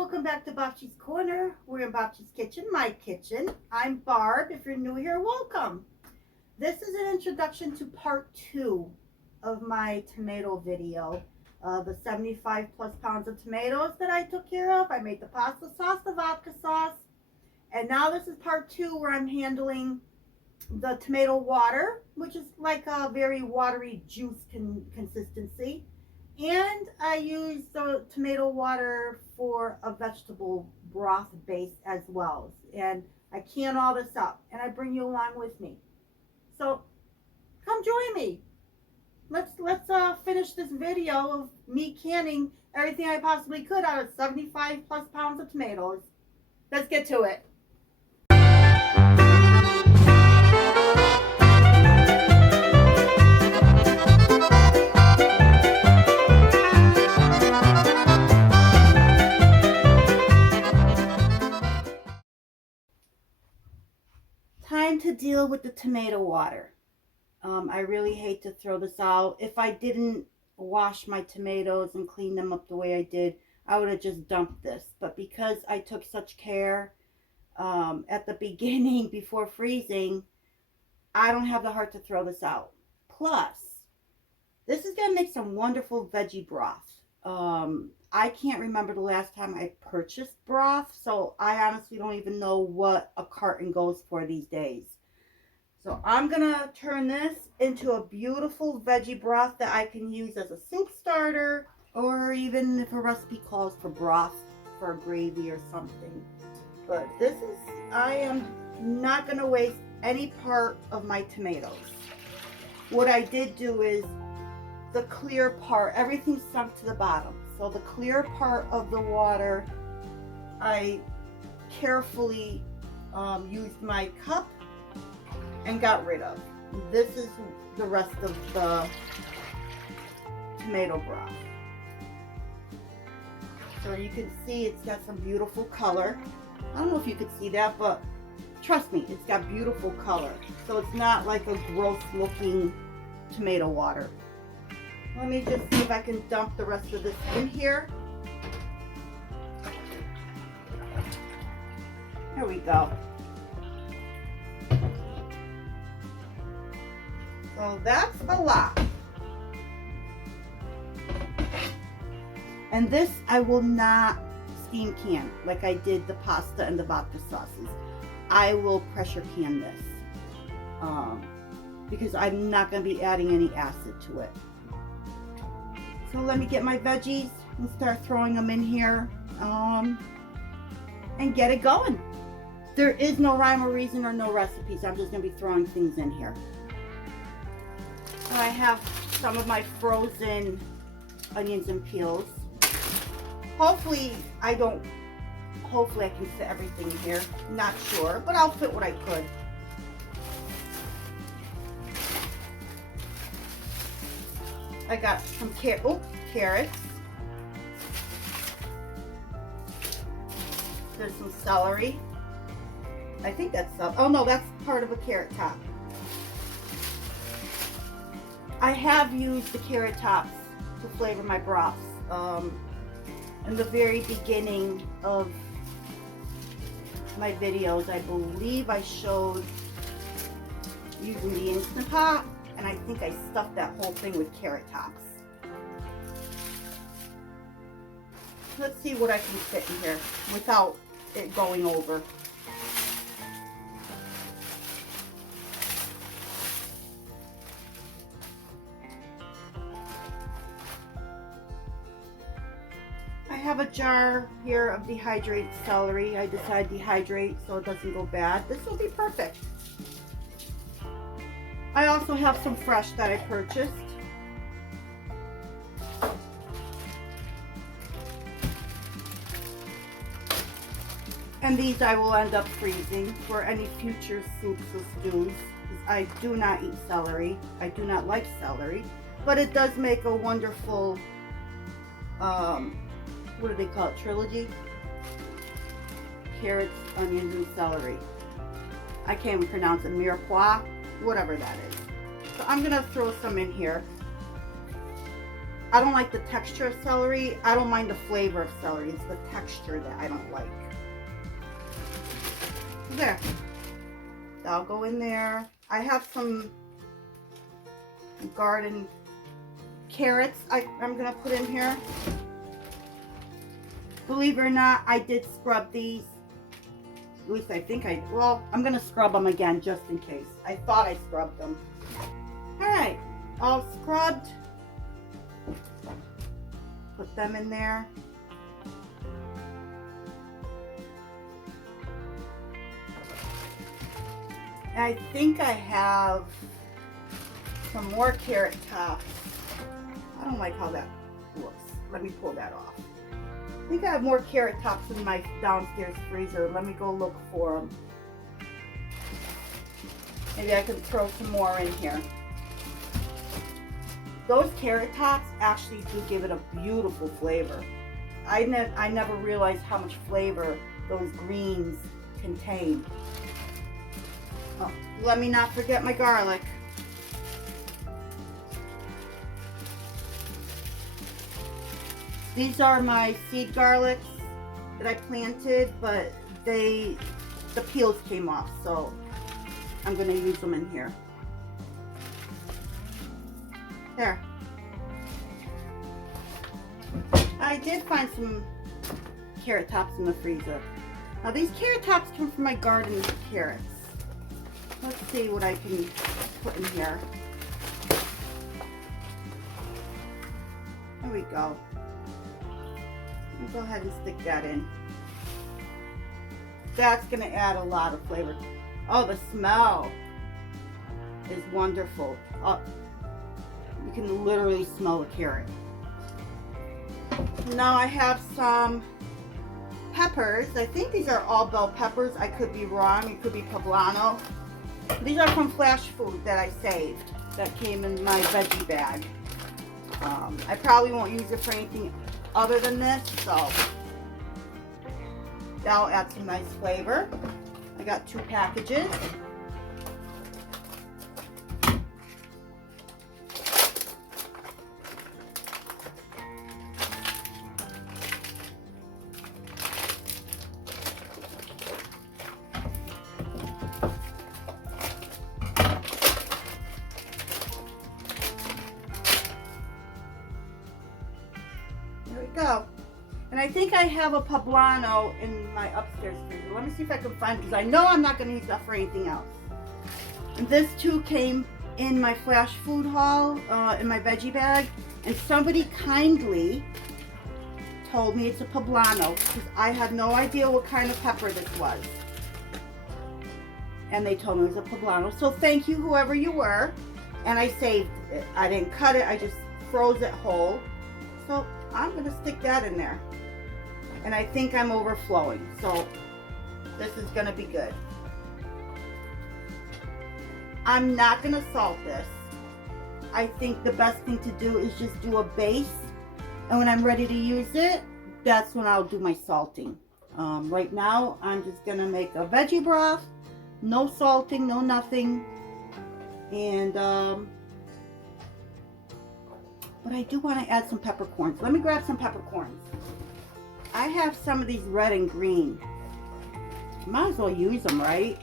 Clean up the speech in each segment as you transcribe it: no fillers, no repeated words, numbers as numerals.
welcome back to Bobchi's Corner. We're in Bobchi's Kitchen, my kitchen. I'm Barb. If you're new here, welcome. This is an introduction to part 2 of my tomato video. The 75 plus pounds of tomatoes that I took care of. I made the pasta sauce, the vodka sauce. And now this is part 2 where I'm handling the tomato water, which is like a very watery juice consistency. And I use the tomato water for a vegetable broth base as well. And I can all this up and I bring you along with me. So come join me. Let's finish this video of me canning everything I possibly could out of 75 plus pounds of tomatoes. Let's get to it. Time to deal with the tomato water. I really hate to throw this out. If I didn't wash my tomatoes and clean them up the way I did, I would have just dumped this. But because I took such care at the beginning before freezing, I don't have the heart to throw this out. Plus, this is going to make some wonderful veggie broth. I can't remember the last time I purchased broth, so I honestly don't even know what a carton goes for these days. So I'm going to turn this into a beautiful veggie broth that I can use as a soup starter, or even if a recipe calls for broth for a gravy or something. But this is, I am not going to waste any part of my tomatoes. What I did do is the clear part, everything sunk to the bottom. So the clear part of the water, I carefully used my cup and got rid of. This is the rest of the tomato broth. So you can see it's got some beautiful color. I don't know if you could see that, but trust me, it's got beautiful color. So it's not like a gross looking tomato water. Let me just see if I can dump the rest of this in here. There we go. So that's a lot. And this I will not steam can like I did the pasta and the vodka sauces. I will pressure can this because I'm not going to be adding any acid to it. So let me get my veggies and start throwing them in here and get it going. There is no rhyme or reason or no recipes. I'm just going to be throwing things in here. So I have some of my frozen onions and peels. Hopefully I can fit everything in here. Not sure, but I'll fit what I could. I got some carrots. There's some celery. I think that's oh no, that's part of a carrot top. I have used the carrot tops to flavor my broths. In the very beginning of my videos, I believe I showed using the Instant Pot. And I think I stuffed that whole thing with carrot tops. Let's see what I can fit in here without it going over. I have a jar here of dehydrated celery. I decided to dehydrate so it doesn't go bad. This will be perfect. I also have some fresh that I purchased. And these I will end up freezing for any future soups or stews. I do not eat celery. I do not like celery. But it does make a wonderful, what do they call it, trilogy? Carrots, onions, and celery. I can't even pronounce it, mirepoix. Whatever that is. So I'm going to throw some in here. I don't like the texture of celery. I don't mind the flavor of celery. It's the texture that I don't like. There. That'll go in there. I have some garden carrots I'm gonna put in here. Believe it or not, I did scrub these. At least I think well, I'm gonna scrub them again just in case. I thought I scrubbed them. All right, all scrubbed. Put them in there. And I think I have some more carrot tops. I don't like how that looks. Let me pull that off. I think I have more carrot tops in my downstairs freezer. Let me go look for them. Maybe I can throw some more in here. Those carrot tops actually do give it a beautiful flavor. I never realized how much flavor those greens contain. Oh, let me not forget my garlic. These are my seed garlics that I planted, but the peels came off, so I'm going to use them in here. There. I did find some carrot tops in the freezer. Now these carrot tops come from my garden carrots. Let's see what I can put in here. There we go. I'll go ahead and stick that in. That's going to add a lot of flavor. Oh, the smell is wonderful. Oh, you can literally smell the carrot. Now I have some peppers. I think these are all bell peppers. I could be wrong. It could be poblano. These are from Flash Food that I saved. That came in my veggie bag. I probably won't use it for anything other than this, so that'll add some nice flavor. I got 2 packages. There we go. And I think I have a poblano in my upstairs freezer. Let me see if I can find it, because I know I'm not going to use that for anything else. And this too came in my Flash Food haul, in my veggie bag. And somebody kindly told me it's a poblano, because I had no idea what kind of pepper this was. And they told me it was a poblano. So thank you, whoever you were. And I saved it. I didn't cut it. I just froze it whole. So I'm going to stick that in there. And I think I'm overflowing, so this is going to be good. I'm not going to salt this. I think the best thing to do is just do a base, and when I'm ready to use it, that's when I'll do my salting. Right now, I'm just going to make a veggie broth, no salting, no nothing, and but I do want to add some peppercorns. Let me grab some peppercorns. I have some of these red and green. Might as well use them, right?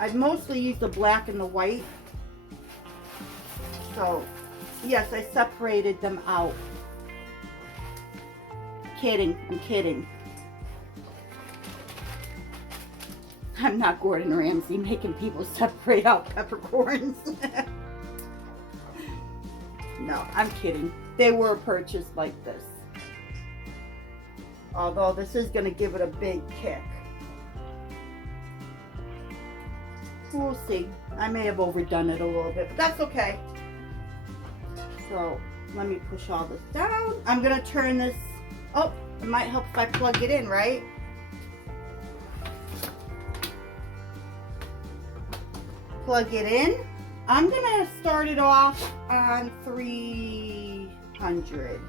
I've mostly used the black and the white. So, yes, I separated them out. Kidding, I'm kidding. I'm not Gordon Ramsay making people separate out peppercorns. No, I'm kidding. They were purchased like this. Although this is going to give it a big kick. We'll see. I may have overdone it a little bit, but that's okay. So let me push all this down. I'm going to turn this. Oh, it might help if I plug it in, right? Plug it in. I'm going to start it off on 300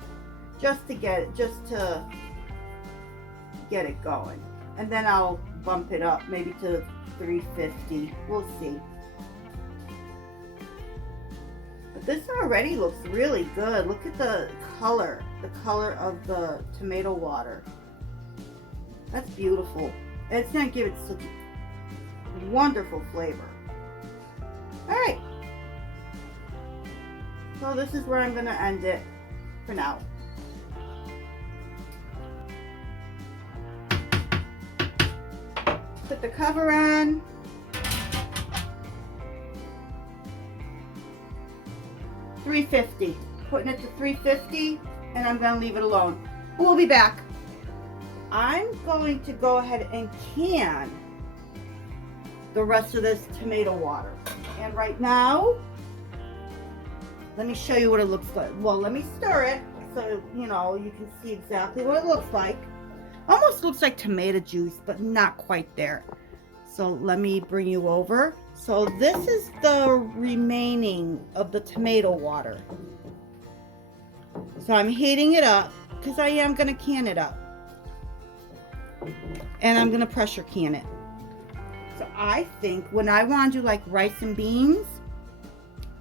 just to get it, get it going, and then I'll bump it up maybe to 350. We'll see. But This already looks really good. Look at the color of the tomato water. That's beautiful. It's gonna give it such a wonderful flavor. All right. So this is where I'm gonna end it for now. Put the cover on. $350. Putting it to $350, and I'm gonna leave it alone. We'll be back. I'm going to go ahead and can the rest of this tomato water. And right now, let me show you what it looks like. Well, let me stir it so you know you can see exactly what it looks like. Almost looks like tomato juice, but not quite there. So let me bring you over. So this is the remaining of the tomato water. So I'm heating it up because I am going to can it up. And I'm going to pressure can it. So I think when I want to do like rice and beans,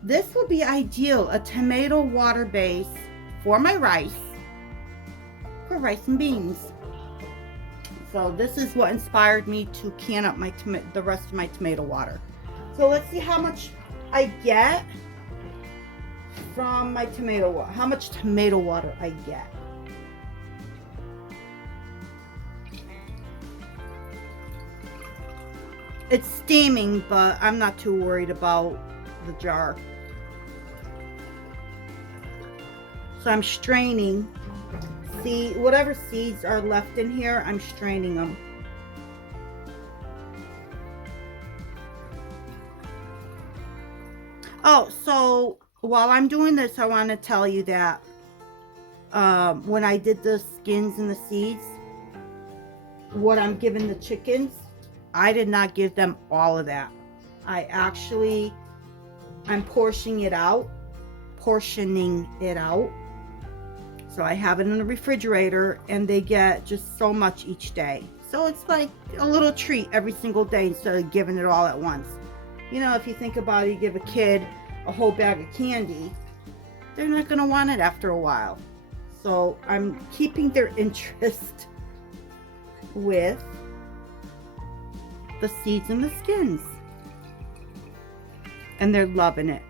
this will be ideal, a tomato water base for my rice, for rice and beans. So this is what inspired me to can up the rest of my tomato water. So let's see how much I get from my tomato water. How much tomato water I get. It's steaming, but I'm not too worried about the jar. So I'm straining. See, whatever seeds are left in here, I'm straining them. Oh, so while I'm doing this, I want to tell you that when I did the skins and the seeds, what I'm giving the chickens, I did not give them all of that. I'm portioning it out. So I have it in the refrigerator, and they get just so much each day. So it's like a little treat every single day instead of giving it all at once. You know, if you think about it, you give a kid a whole bag of candy, they're not going to want it after a while. So I'm keeping their interest with the seeds and the skins. And they're loving it.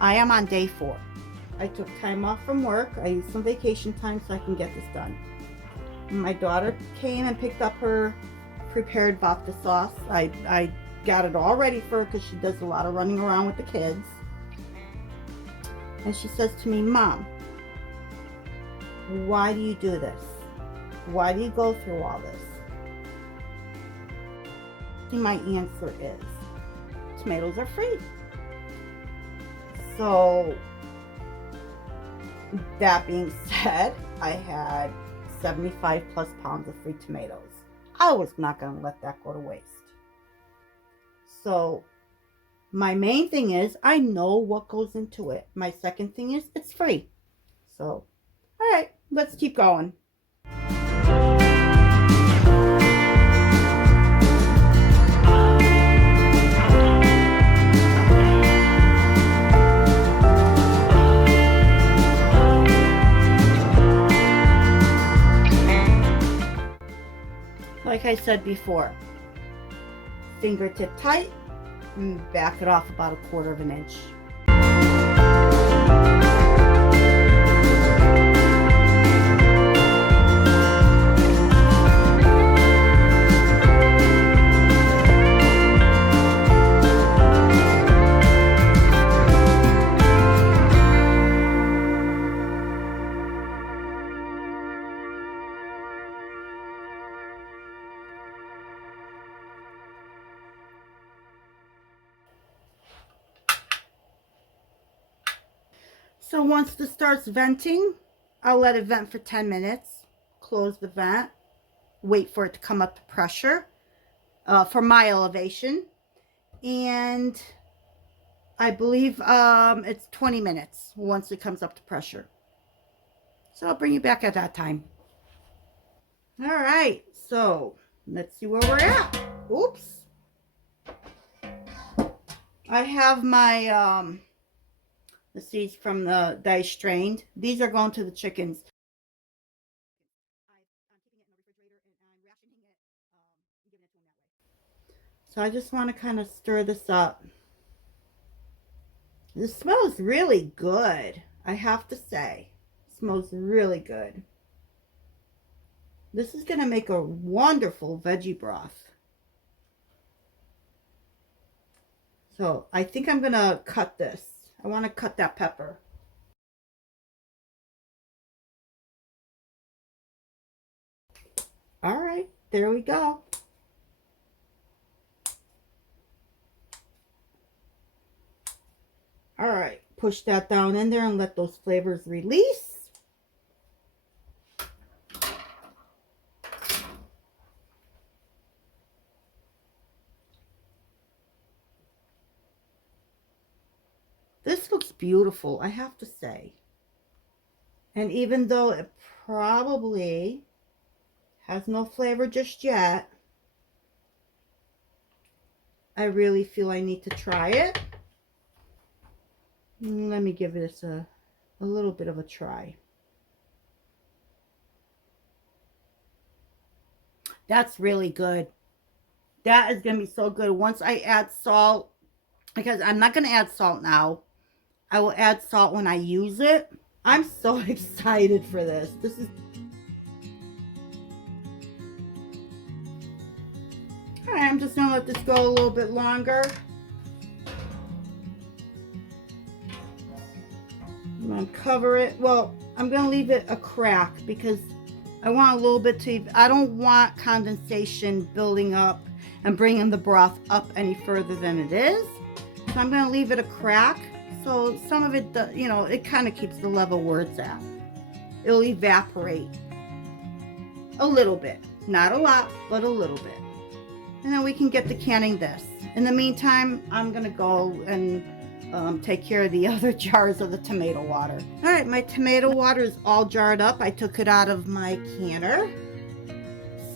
I am on day 4. I took time off from work. I used some vacation time so I can get this done. My daughter came and picked up her prepared vodka sauce. I got it all ready for her because she does a lot of running around with the kids. And she says to me, Mom, why do you do this? Why do you go through all this? And my answer is, tomatoes are free. So, that being said, I had 75 plus pounds of free tomatoes. I was not going to let that go to waste. So, my main thing is, I know what goes into it. My second thing is, it's free. So, all right, let's keep going. Like I said before, fingertip tight and back it off about 1/4 of an inch. So once this starts venting, I'll let it vent for 10 minutes, close the vent, wait for it to come up to pressure for my elevation, and I believe it's 20 minutes once it comes up to pressure. So I'll bring you back at that time. All right, so let's see where we're at. Oops. I have my the seeds from the that I strained. These are going to the chickens. So I just want to kind of stir this up. This smells really good, I have to say. It smells really good. This is going to make a wonderful veggie broth. So I think I'm going to cut this. I want to cut that pepper. All right, there we go. All right, push that down in there and let those flavors release. This looks beautiful, I have to say. And even though it probably has no flavor just yet, I really feel I need to try it. Let me give this a little bit of a try. That's really good. That is going to be so good. Once I add salt, because I'm not going to add salt now. I will add salt when I use it. I'm so excited for this. This is... All right, I'm just going to let this go a little bit longer. I'm going to cover it. Well, I'm going to leave it a crack because I want a little bit to... I don't want condensation building up and bringing the broth up any further than it is. So I'm going to leave it a crack. So some of it, you know, it kind of keeps the level where it's at. It'll evaporate a little bit. Not a lot, but a little bit. And then we can get to canning this. In the meantime, I'm going to go and take care of the other jars of the tomato water. All right, my tomato water is all jarred up. I took it out of my canner.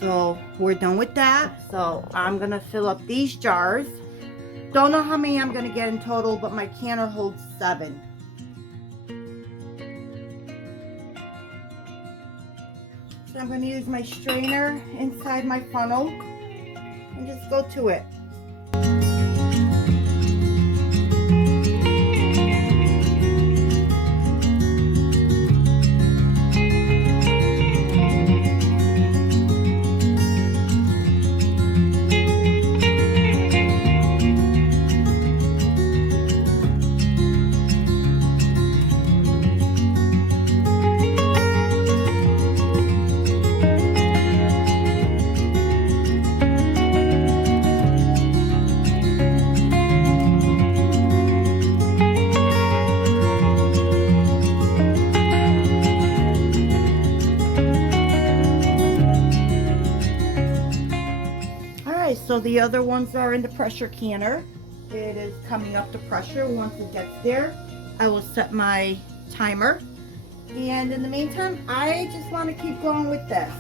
So we're done with that. So I'm going to fill up these jars. Don't know how many I'm going to get in total, but my canner holds 7. So I'm going to use my strainer inside my funnel and just go to it. So the other ones are in the pressure canner. It is coming up to pressure. Once it gets there, I will set my timer. And in the meantime, I just want to keep going with this.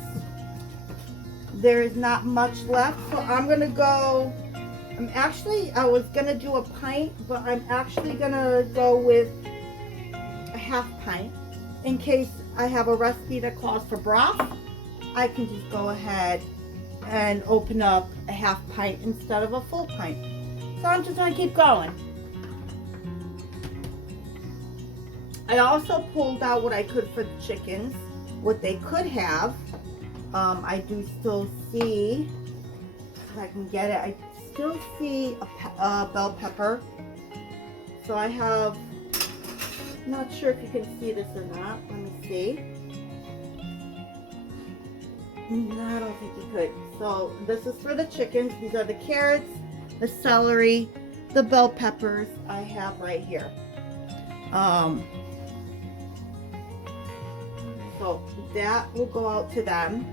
There is not much left, so I'm going to go, I was going to do a pint, but I'm actually going to go with a half pint. In case I have a recipe that calls for broth, I can just go ahead and open up a half pint instead of a full pint. So I'm just going to keep going. I also pulled out what I could for the chickens, what they could have. I do still see, if I can get it, I still see a bell pepper. So I have, not sure if you can see this or not. Let me see. No, I don't think you could. So this is for the chickens. These are the carrots, the celery, the bell peppers I have right here. So that will go out to them.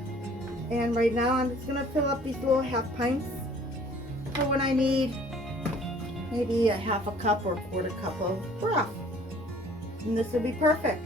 And right now I'm just gonna fill up these little half pints for when I need maybe a half a cup or a quarter cup of broth. And this will be perfect.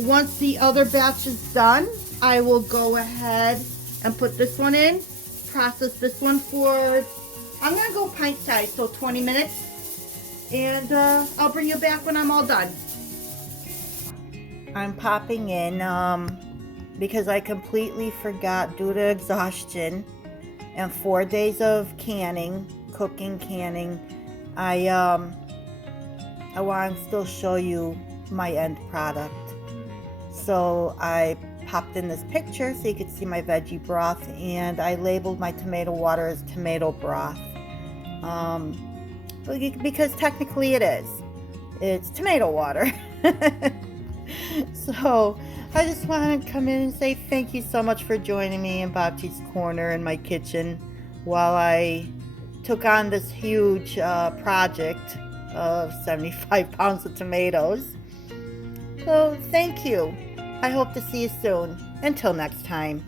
Once the other batch is done, I will go ahead and put this one in, process this one for, I'm gonna go pint size, so 20 minutes, and I'll bring you back when I'm all done. I'm popping in because I completely forgot due to exhaustion and 4 days of canning, cooking, canning. I want to still show you my end product. So I popped in this picture so you could see my veggie broth, and I labeled my tomato water as tomato broth because technically it is. It's tomato water. So I just want to come in and say thank you so much for joining me in Bobchi's Corner in my kitchen while I took on this huge project of 75 pounds of tomatoes. So thank you. I hope to see you soon. Until next time.